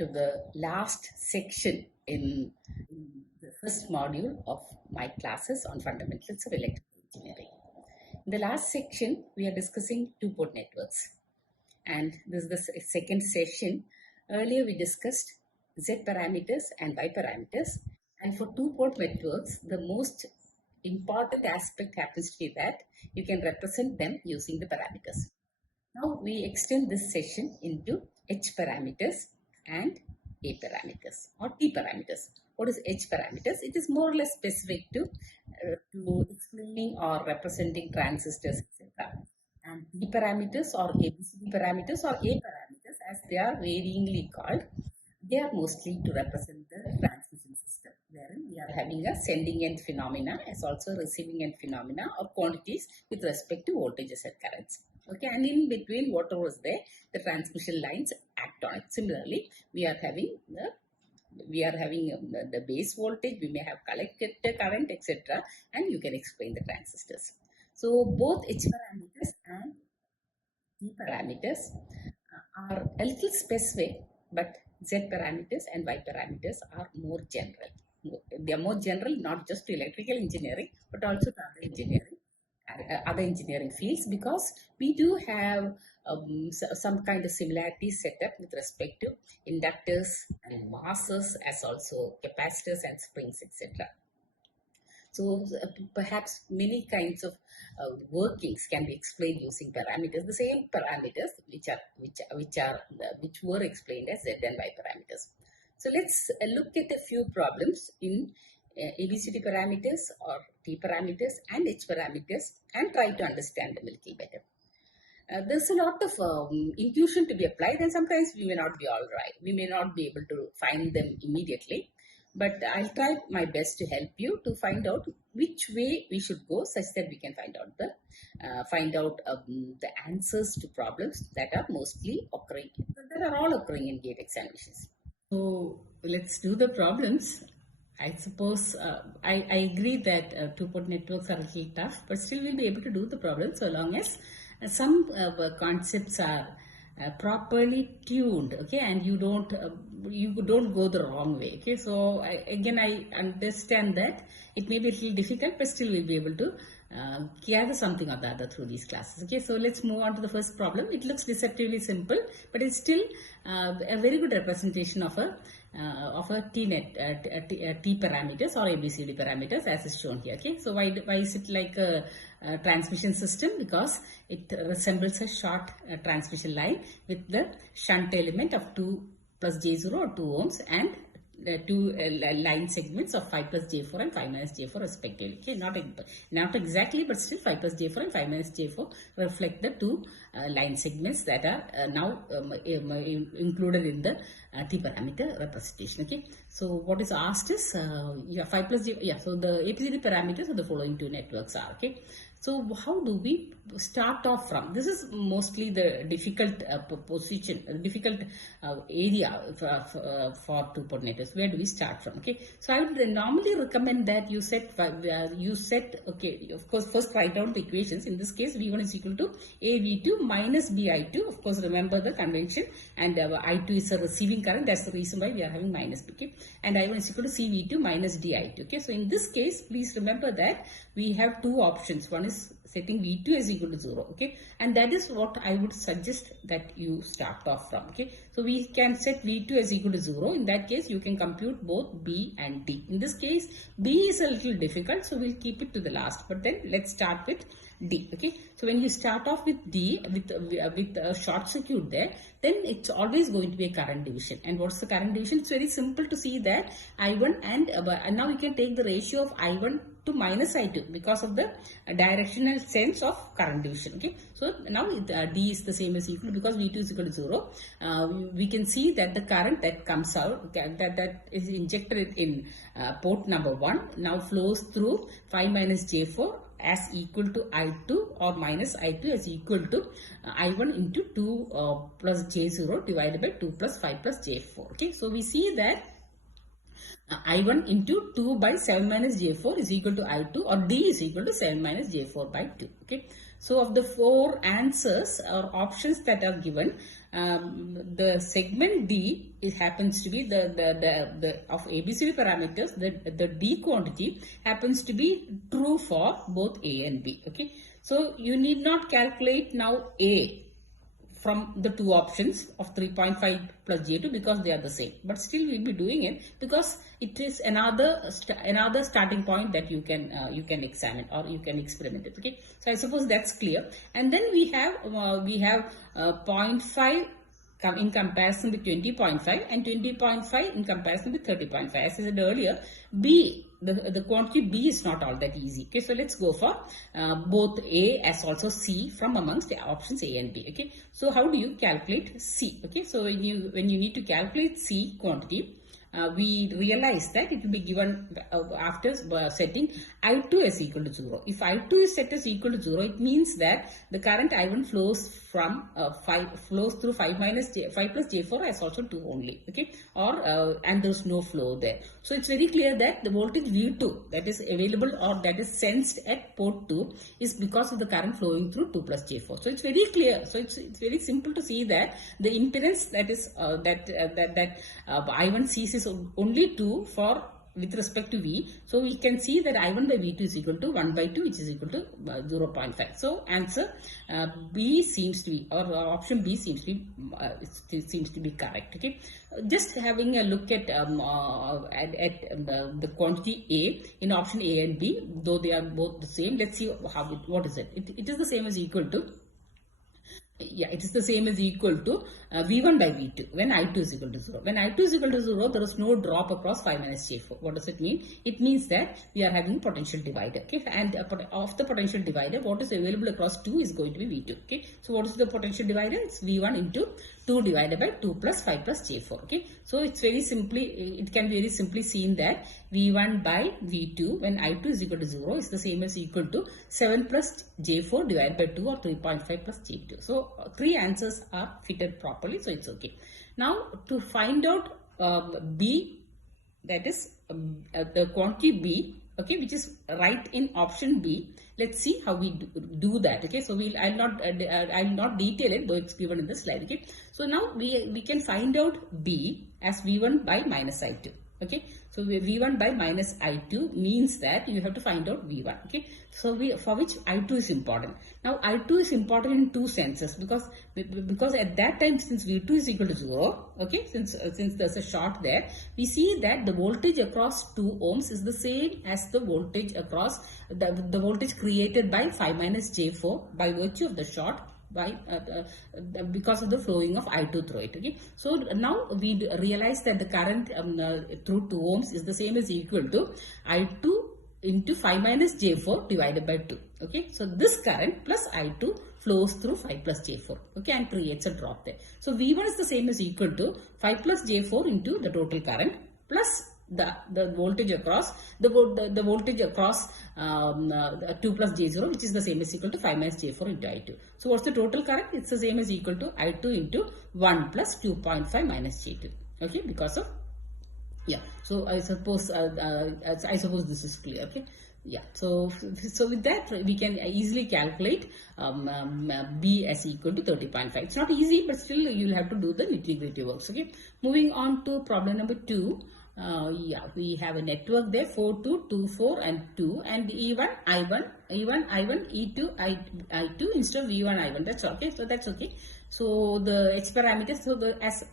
to the last section in the first module of my classes on fundamentals of electrical engineering. In the last section, we are discussing two-port networks. And this is the second session. Earlier, we discussed Z parameters and Y parameters. And for two-port networks, the most important aspect happens to be that you can represent them using the parameters. Now, we extend this session into H parameters and A parameters or T parameters. What is H parameters? It is more or less specific to explaining or representing transistors, etc. And T parameters or ABCD parameters or A parameters, as they are varyingly called, they are mostly to represent the transmission system, wherein we are having a sending end phenomena as also receiving end phenomena or quantities with respect to voltages and currents. Okay, and in between whatever is there, the transmission lines act on it. Similarly, we are having the base voltage, we may have collector current, etc., and you can explain the transistors. So both H parameters and T parameters are a little specific, but Z parameters and Y parameters are more general. They are more general, not just to electrical engineering, but also to other engineering fields, because we do have some kind of similarities set up with respect to inductors and masses, as also capacitors and springs, etc. So perhaps many kinds of workings can be explained using parameters, the same parameters which were explained as Z and Y parameters. So let's look at a few problems in ABCD parameters or T parameters and H parameters and try to understand them a little better. There's a lot of intuition to be applied, and sometimes we may not be all right. We may not be able to find them immediately, but I'll try my best to help you to find out which way we should go, such that we can find out the answers to problems that are mostly occurring, that are all occurring in gate examinations. So let's do the problems. I suppose I agree that two-port networks are a little tough, but still we'll be able to do the problem so long as some concepts are properly tuned, okay, and you don't go the wrong way, okay. So I understand that it may be a little difficult, but still we'll be able to gather something or the other through these classes, okay. So let's move on to the first problem. It looks deceptively simple, but it's still a very good representation of a T parameters or ABCD parameters, as is shown here, okay. So why is it like a transmission system? Because it resembles a short transmission line with the shunt element of 2 plus J0 or 2 ohms and two line segments of 5 plus J4 and 5 minus J4 respectively. Okay, not exactly, but still 5 plus J4 and 5 minus J4 reflect the two line segments that are now included in the T parameter representation. Okay, so what is asked is 5 plus J. Yeah, so the ABCD parameters of the following two networks are, okay. So how do we start off from? This is mostly the difficult difficult area for two-port networks. Where do we start from? Okay, so I would normally recommend that you set okay. Of course, first write down the equations. In this case, V1 is equal to AV2 minus BI2. Of course, remember the convention, and I2 is a receiving current. That's the reason why we are having minus. Okay, and I1 is equal to CV2 minus DI2. Okay, so in this case, please remember that we have two options. One is setting V2 is equal to 0, okay, and that is what I would suggest that you start off from, okay. So we can set V2 as equal to 0. In that case, you can compute both B and D. In this case, B is a little difficult, so we'll keep it to the last, but then let's start with D, okay. So when you start off with D with a short circuit there, then it's always going to be a current division. And what's the current division? It's very simple to see that I1 and now we can take the ratio of I1 to minus I2 because of the directional sense of current division, okay. So now D is the same as equal, because V2 is equal to 0. We can see that the current that comes out, that is injected in port number 1, now flows through 5 minus J4 as equal to I2 or minus I2 as equal to I1 into 2 plus J0 divided by 2 plus 5 plus J4. Okay, so we see that I1 into 2 by 7 minus J4 is equal to I2, or D is equal to 7 minus J4 by 2. Okay. So of the 4 answers or options that are given, the segment D, it happens to be the of ABCD parameters, the D quantity happens to be true for both A and B. Okay. So you need not calculate now A from the two options of 3.5 plus J2 because they are the same, but still we'll be doing it because it is another starting point that you can examine or you can experiment it. Okay, so I suppose that's clear. And then we have 0.5 in comparison with 20.5 and 20.5 in comparison with 30.5. As I said earlier, B, the quantity B is not all that easy. Okay, so let's go for both A as also C from amongst the options A and B. Okay, so how do you calculate C? Okay, so when you need to calculate C quantity, we realize that it will be given after setting I2 as equal to 0. If I2 is set as equal to 0, it means that the current I1 flows from 5 through 5 plus J4 as also 2 only. Okay, or and there's no flow there. So it's very clear that the voltage V2 that is available or that is sensed at port 2 is because of the current flowing through 2 plus J4. So it's very clear. So it's very simple to see that the impedance that is I1 sees is only 2 for with respect to V. So we can see that I1 by V2 is equal to 1 by 2, which is equal to 0.5. So answer B seems to be, or option B seems to be correct. Okay, just having a look at the quantity A in option A and B, though they are both the same. Let's see what is it. It is the same as equal to. Yeah, it is the same as equal to V1 by V2 when I2 is equal to 0. When I2 is equal to 0, there is no drop across 5 minus J4. What does it mean? It means that we are having potential divider. Okay, and of the potential divider, what is available across 2 is going to be V2. Okay, so what is the potential divider? It's V1 into 2 divided by 2 plus 5 plus J4. Okay, so it's very simply, it can be very simply seen that V1 by V2 when I2 is equal to 0 is the same as equal to 7 plus J4 divided by 2 or 3.5 plus J2. So 3 answers are fitted properly, so it's okay. Now to find out B, that is the quantity B, okay, which is right in option B. Let's see how we do that. Okay, so I'll not detail it, though it's given in the slide. Okay, so now we can find out B as V1 by minus I2. Okay, so V1 by minus I2 means that you have to find out V1. Okay, so for which I2 is important. Now I2 is important in two senses, because at that time, since V2 is equal to 0, okay, since there's a short there, we see that the voltage across 2 ohms is the same as the voltage across the voltage created by 5 minus J4 by virtue of the short, by because of the flowing of I2 through it. Okay, so now we realize that the current through 2 ohms is the same as equal to I2 into 5 minus J4 divided by 2. Okay, so this current plus I2 flows through 5 plus J4, okay, and creates a drop there. So V1 is the same as equal to 5 plus J4 into the total current plus the voltage across the voltage across 2 plus J0, which is the same as equal to 5 minus J4 into I2. So what's the total current? It's the same as equal to I2 into 1 plus 2.5 minus J2. Okay, because of, yeah. So I suppose this is clear. Okay. Yeah, so with that we can easily calculate B as equal to 30.5. It's not easy, but still you'll have to do the nitty-gritty works. Okay, moving on to problem number 2. Yeah, we have a network there, 4, 2, 2, 4 and 2, and E1, I1, E2, I2 instead of V1, I1. That's okay. So that's okay. So the H parameters, so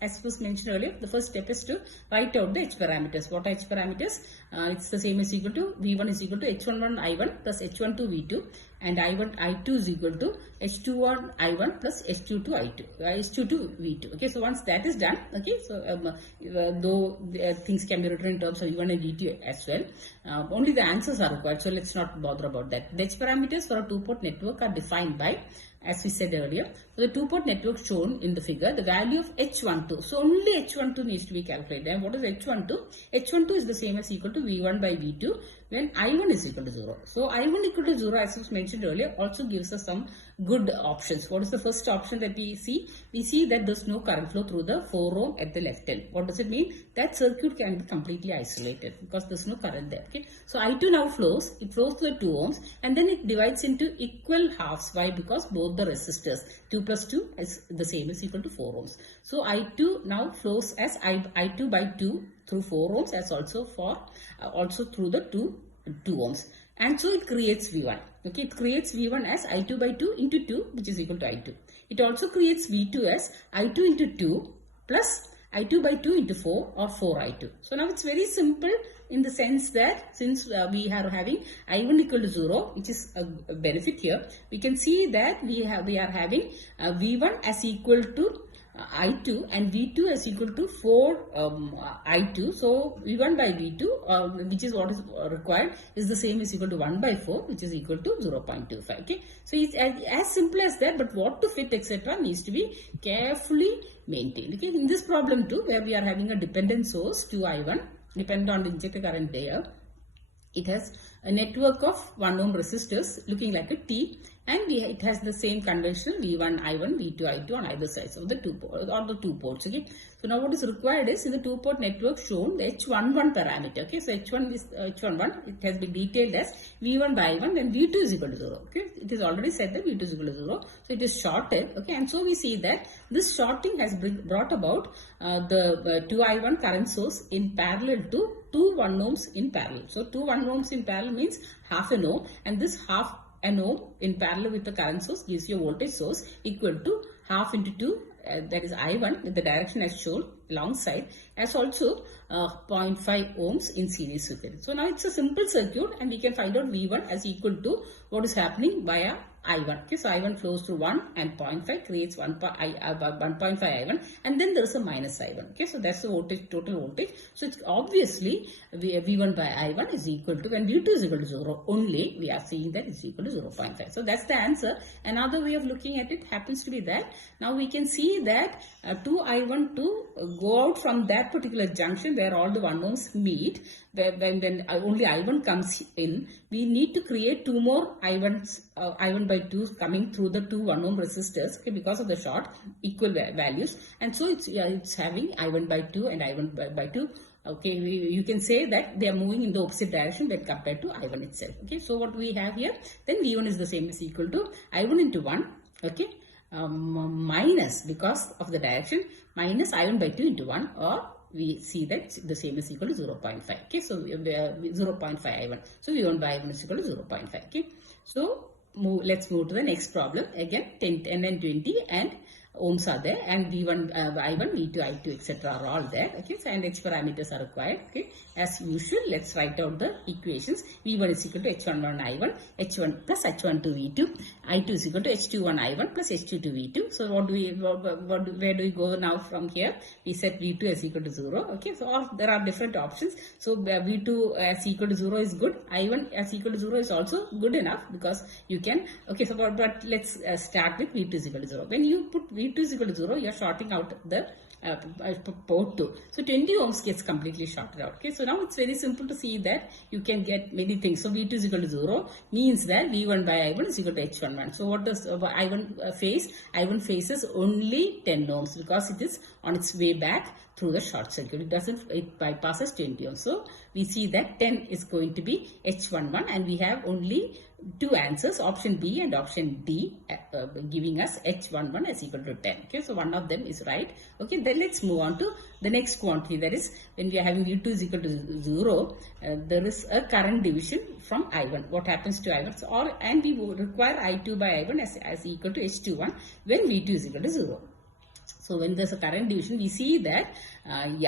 as was mentioned earlier, the first step is to write out the H parameters. What are H parameters? It's the same as equal to V1 is equal to H11 I1 plus H12 V2, and I2 is equal to H21 I1 plus H22 I2, H22 V2. Okay, so once that is done, okay, so though things can be written in terms of V1 and V2 as well, only the answers are required, so let's not bother about that. The H parameters for a two-port network are defined by as we said earlier, for the two-port network shown in the figure, the value of H12. So only H12 needs to be calculated. And what is H12? H12 is the same as equal to V1 by V2 when I1 is equal to 0. So I1 equal to 0, as was mentioned earlier, also gives us some good options. What is the first option that we see? We see that there's no current flow through the 4 ohm at the left end. What does it mean? That circuit can be completely isolated because there's no current there. Okay. So I2 now flows. It flows to the 2 ohms and then it divides into equal halves. Why? Because both the resistors 2 plus 2 is the same as equal to 4 ohms. So I2 now flows as I2 by 2 through 4 ohms as also for also through the 2 ohms. And so it creates V1. Okay, it creates V1 as I2 by 2 into 2, which is equal to I2. It also creates V2 as I2 into 2 plus I2 by 2 into 4 or 4I2. So now it's very simple in the sense that since we are having I1 equal to 0, which is a benefit here, we can see that we are having V1 as equal to I2 and V2 is equal to 4 I2. So V1 by V2 which is what is required is the same as equal to 1 by 4 which is equal to 0.25. Okay. So it's as simple as that, but what to fit etc. needs to be carefully maintained. Okay. In this problem too, where we are having a dependent source 2I1 dependent on the injector current there, it has a network of 1 ohm resistors looking like a T, and it has the same conventional V1, I1, V2, I2 on either sides of the two ports. Okay. So now what is required is in the 2-port network shown the H11 parameter. Okay. So H1 is H11. It has been detailed as V1 by I1 and V2 is equal to 0. Okay. It is already said that V2 is equal to 0. So it is shorted. Okay. And so we see that this shorting has brought about the 2I1 current source in parallel to 2 1 ohms in parallel. So 2 1 ohms in parallel means half an ohm, and this half an ohm in parallel with the current source gives you a voltage source equal to half into 2, that is I1 with the direction as shown alongside, as also 0.5 ohms in series with it. So now it's a simple circuit and we can find out V1 as equal to what is happening via I1. Okay, so I1 flows through 1 and 0.5 creates 1.5 I1, and then there is a minus I1. Okay, so that's the voltage, total voltage. So it's obviously V1 by I1 is equal to, when V2 is equal to 0 only, we are seeing that it's equal to 0.5. So that's the answer. Another way of looking at it happens to be that now we can see that 2I1 to go out from that particular junction where all the 1 ohms meet, when only I1 comes in, we need to create 2 more I1 by 2 coming through the 2 1 ohm resistors, okay, because of the short equal values, and so it's having I1 by 2 and I1 by 2. Okay, you can say that they are moving in the opposite direction when compared to I1 itself. Okay, so what we have here, then V1 is the same as equal to I1 into 1. Okay, minus, because of the direction, minus I1 by 2 into 1, or we see that the same is equal to 0.5. Okay, so 0.5 I1. So V1 by I1 is equal to 0.5. Okay, so let's move to the next problem. Again 10 and 20 and ohms are there, and V1, I1, V2, I2, etc. are all there. Okay, so and H parameters are required. Okay, as usual, let's write out the equations. V1 is equal to H11 I1, H1 plus H12 V2, I2 is equal to H21 I1 plus H22 V2. So where do we go now from here? We set V2 as equal to 0. Okay, so there are different options. So V2 as equal to 0 is good. I1 as equal to 0 is also good enough because you can. Okay, so but let's start with V2 is equal to 0. When you put V2 is equal to 0, you are shorting out the port 2. So 20 ohms gets completely shorted out. Okay, so now it's very simple to see that you can get many things. So V2 is equal to 0 means that V1 by I1 is equal to H11. So what does I1 face? I1 faces only 10 ohms because it is on its way back through the short circuit. It bypasses 20 ohms. So we see that 10 is going to be H11, and we have only two answers, option B and option D, giving us H11 is equal to 10. Okay, so one of them is right. Okay, then let's move on to the next quantity, that is when we are having V2 is equal to 0, there is a current division from I1. What happens to I1? So and we require I2 by I1 as equal to H21 when V2 is equal to 0. So when there's a current division, we see that when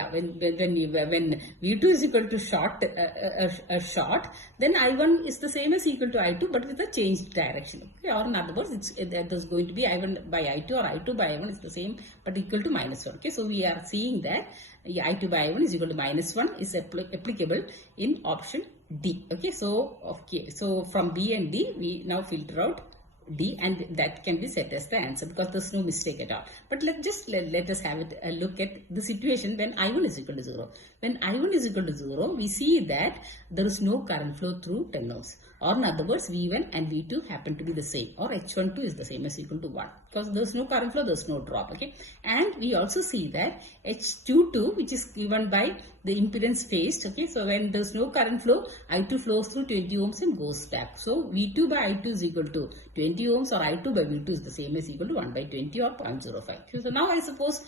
V2 is equal to short, then I1 is the same as equal to I2, but with a changed direction. Okay? Or in other words, there's going to be I1 by I2 or I2 by I1 is the same, but equal to minus 1. Okay, so we are seeing that I2 by I1 is equal to minus 1 is applicable in option D. Okay, so from B and D we now filter out D, and that can be set as the answer because there's no mistake at all. But let us have a look at the situation when I1 is equal to 0. When I1 is equal to 0, we see that there is no current flow through 10 ohms. Or in other words, V1 and V2 happen to be the same, or H12 is the same as equal to 1 because there's no current flow, there's no drop. Okay, and we also see that H22, which is given by the impedance phased. Okay, so when there's no current flow, I2 flows through 20 ohms and goes back. So V2 by I2 is equal to 20 ohms, or I2 by V2 is the same as equal to 1 by 20 or 0.05. Okay, so now I suppose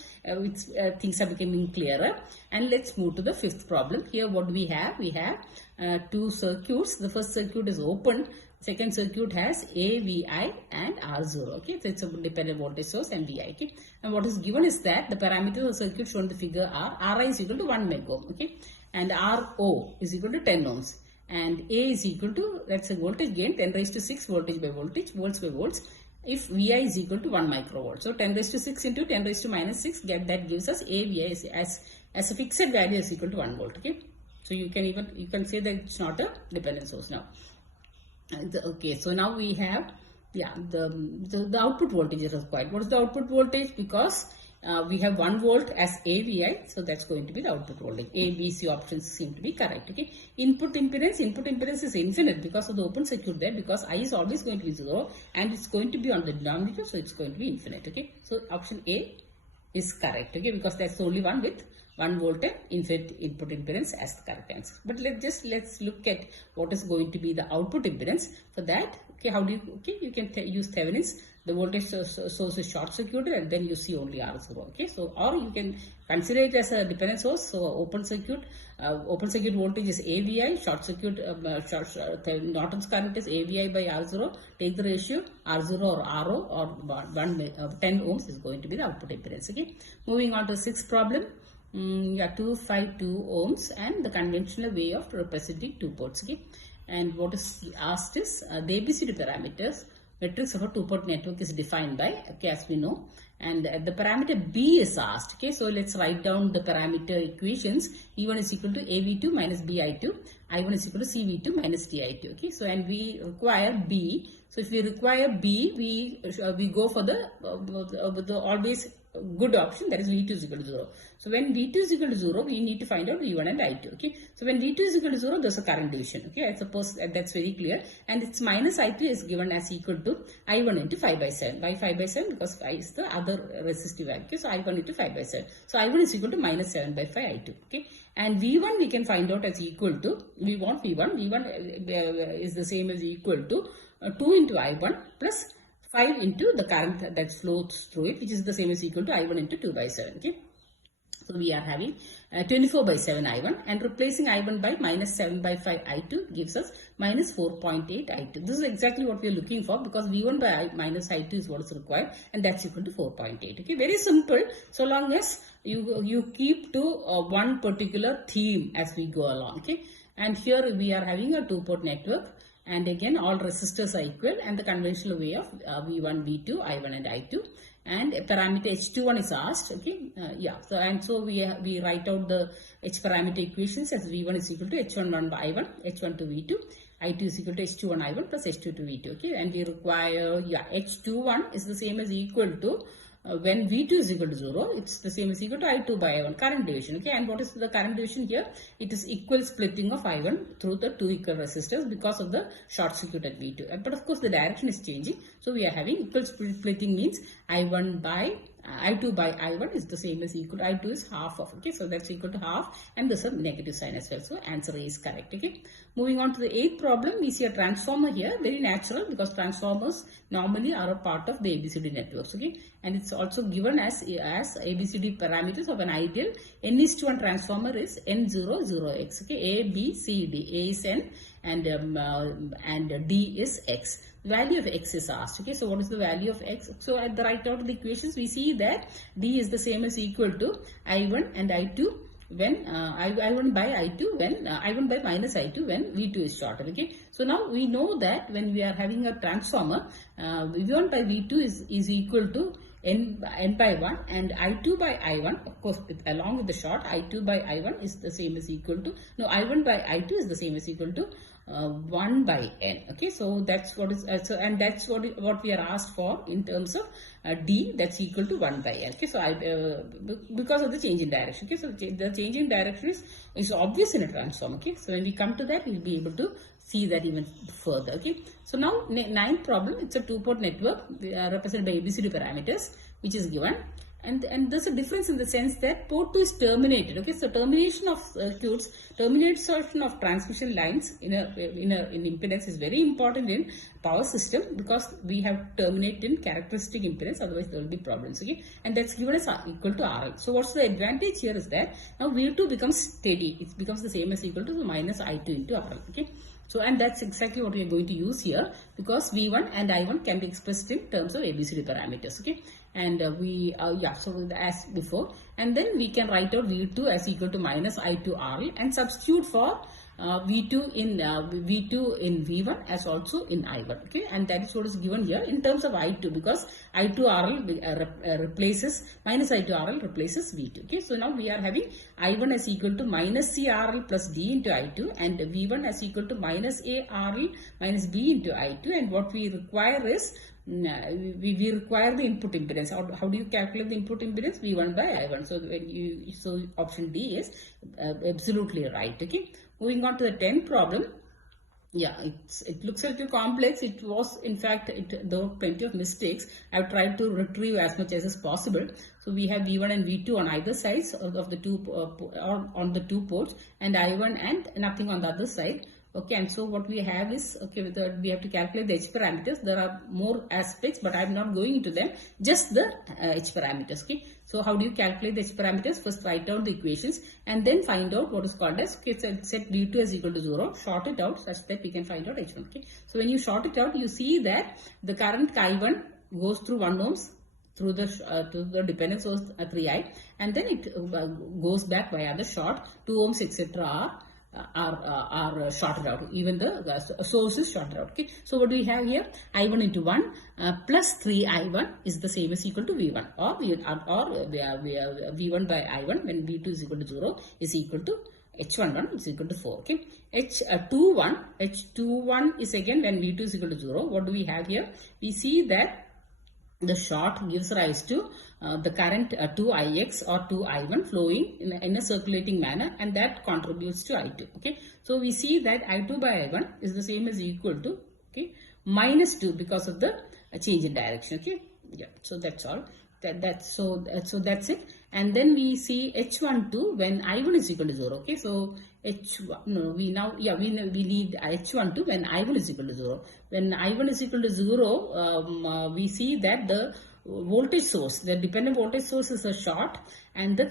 things are becoming clearer, and let's move to the fifth problem. Here what do we have? We have two circuits. The first circuit is open. Second circuit has A, Vi and R0. Okay, so it's a dependent voltage source and Vi. Okay, and what is given is that the parameters of the circuit shown in the figure are Ri is equal to 1 megohm. Okay, and Ro is equal to 10 ohms, and A is equal to, let's say, voltage gain 10 raised to 6 voltage by voltage, volts by volts, if Vi is equal to 1 microvolt. So 10 raised to 6 into 10 raised to minus 6, that gives us A Vi as a fixed value is equal to 1 volt. Okay, so you can say that it's not a dependent source now. Okay, so now we have the output voltage is required. What is the output voltage? Because we have 1 volt as AVI, so that's going to be the output voltage. A, B, C options seem to be correct. Okay, input impedance is infinite because of the open circuit there, because I is always going to be 0 and it's going to be on the denominator, so it's going to be infinite. Okay, so option A is correct. Okay, because that's the only one with 1 volt and infinite input impedance as the correct answer. But let's look at what is going to be the output impedance. For that, okay, how do you, okay, you can use Thevenin's. The voltage source is short circuited and then you see only R0. Okay, so or you can consider it as a dependent source. So open circuit voltage is AVI, short circuit Norton's current is AVI by R0. Take the ratio R0 or RO or 10 ohms is going to be the output impedance. Okay, moving on to the sixth problem. 252 ohms and the conventional way of representing two ports. Okay, and what is asked is the ABCD parameters matrix of a two-port network is defined by, okay, as we know, and the parameter B is asked. Okay, so let's write down the parameter equations. V1 is equal to AV2 minus BI2, I1 is equal to CV2 minus DI2. Okay, so and we require B. So if we require B, we go for the always good option, that is V2 is equal to 0. So when V2 is equal to 0, we need to find out V1 and I2. Okay, so when V2 is equal to 0, there's a current division. Okay, I suppose that's very clear, and its minus I2 is given as equal to I1 into 5 by 7. Why 5 by 7? Because 5 is the other resistive value. Okay, so I1 into 5 by 7. So I1 is equal to minus 7 by 5 I2. Okay, and V1 we can find out as equal to, we want V1 is the same as equal to 2 into I1 plus 5 into the current that flows through it, which is the same as equal to I1 into 2 by 7. Okay, so we are having 24 by 7 I1, and replacing I1 by minus 7 by 5 I2 gives us minus 4.8 I2. This is exactly what we are looking for, because V1 by minus I2 is what is required, and that's equal to 4.8. Okay, very simple, so long as you keep to one particular theme as we go along. Okay, and here we are having a two-port network. And again, all resistors are equal, and the conventional way of V1, V2, I1 and I2, and a parameter H21 is asked. Okay, so we write out the H parameter equations as V1 is equal to H11 by I1, H12 to V2, I2 is equal to H21 I1 plus H2 to V2. Okay, and we require H21 is the same as equal to when V2 is equal to 0, it's the same as equal to I2 by I1, current division. Okay, and what is the current division here? It is equal splitting of I1 through the two equal resistors because of the short circuit at V2. But of course the direction is changing, so we are having equal splitting means I2 by I1 is the same as equal to I2 is half of. Okay, so that's equal to half, and there's a negative sign as well. So answer A is correct. Okay, moving on to the eighth problem, we see a transformer here, very natural because transformers normally are a part of the ABCD networks. Okay, and it's also given as ABCD parameters of an ideal n:1 transformer is n00x. Okay, A, B, C, D. A is n and D is x. The value of x is asked. Okay, so what is the value of x? So at the right out of the equations, we see that D is the same as equal to I1 and I2 when I1 by I2 when I1 by minus I2 when V2 is shorter. Okay, so now we know that when we are having a transformer, V1 by V2 is equal to n by 1, and I2 by I1, of course along with the short, I2 by I1 is the same as equal to, no, I1 by I2 is the same as equal to 1 by n. Okay, so that's what is and that's what we are asked for in terms of d, that's equal to 1 by n. Okay, so because of the change in direction. Okay, so the change in direction is obvious in a transform. Okay, so when we come to that, we'll be able to see that even further. Okay, so now ninth problem, it's a two-port network represented by ABCD parameters, which is given. And there's a difference in the sense that port 2 is terminated. Okay, so termination of circuits, termination of transmission lines in impedance is very important in power system, because we have terminated in characteristic impedance, otherwise there will be problems. Okay, and that's given as equal to RL. So what's the advantage here is that now V2 becomes steady. It becomes the same as equal to the minus I2 into RL. Okay. So, and that's exactly what we are going to use here, because V1 and I1 can be expressed in terms of ABCD parameters. Okay, and so as before, and then we can write out V2 as equal to minus I2 RL and substitute for V2 in V1 as also in I1. Okay, and that is what is given here in terms of I2, because I2 RL replaces minus I2 RL replaces V2. Okay, so now we are having I1 as equal to minus C RL plus D into I2, and V1 as equal to minus A RL minus B into I2, and what we require is we require the input impedance. How do you calculate the input impedance? V1 by I1. So option D is absolutely right. Okay. Moving on to the 10th problem. Yeah, it looks a little complex. It was, in fact, there were plenty of mistakes. I've tried to retrieve as much as is possible. So we have V1 and V2 on either sides of the two on the two ports, and I1 and nothing on the other side. Okay, and so what we have is, okay, we have to calculate the H parameters. There are more aspects, but I'm not going into them, just the H parameters. Okay, so how do you calculate the H parameters? First write out the equations and then find out what is called as, okay, set V2 as equal to 0, short it out such that we can find out H1. Okay, so when you short it out, you see that the current I1 goes through 1 ohms through the to the dependent source 3i, and then it goes back via the short 2 ohms etc. are shorted out. Even the source is shorted out. Okay, so what do we have here? I1 into 1 plus 3I1 is the same as equal to V1, or V1 by I1 when V2 is equal to 0 is equal to H11 is equal to 4. Okay, H21 is again when V2 is equal to 0. What do we have here? We see that the short gives rise to the current 2ix or 2I1 flowing in a circulating manner, and that contributes to I2. Okay, so we see that I2 by I1 is the same as equal to, okay, minus 2 because of the change in direction. Okay, yeah, so that's all. So that's it. And then we see H12 when I1 is equal to 0. Okay, so we need H12 when I1 is equal to 0. When I1 is equal to 0, we see that the voltage source, the dependent voltage source is a short, and the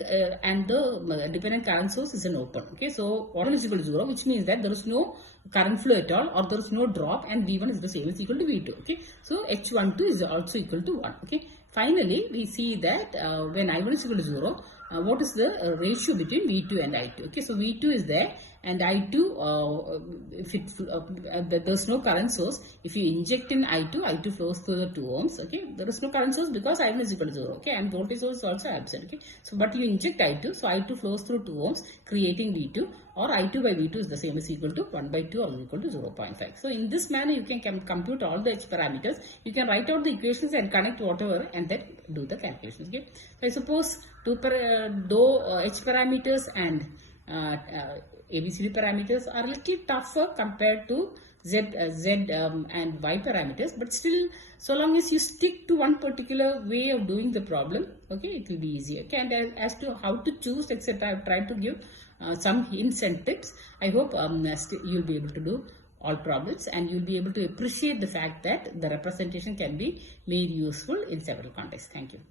dependent current source is an open. Okay, so I1 is equal to 0, which means that there is no current flow at all, or there is no drop, and V1 is the same as equal to V2. Okay, so H12 is also equal to 1. Okay, finally we see that when I1 is equal to 0, what is the ratio between V2 and I2? Okay, so V2 is there, and I2, if there's no current source, if you inject in I2 flows through the 2 ohms. Okay, there is no current source because I1 is equal to 0. Okay, and voltage source is also absent. Okay, so but you inject I2, so I2 flows through 2 ohms, creating V2, or I2 by V2 is the same as equal to 1 by 2 or equal to 0.5. So in this manner, you can compute all the H parameters. You can write out the equations and connect whatever, and then do the calculations. Okay, so I suppose though H parameters and ABCD parameters are a little tougher compared to Z and Y parameters, but still, so long as you stick to one particular way of doing the problem, okay, it will be easier. Okay, and as to how to choose, etc., I've tried to give some hints and tips. I hope you'll be able to do all problems, and you'll be able to appreciate the fact that the representation can be made useful in several contexts. Thank you.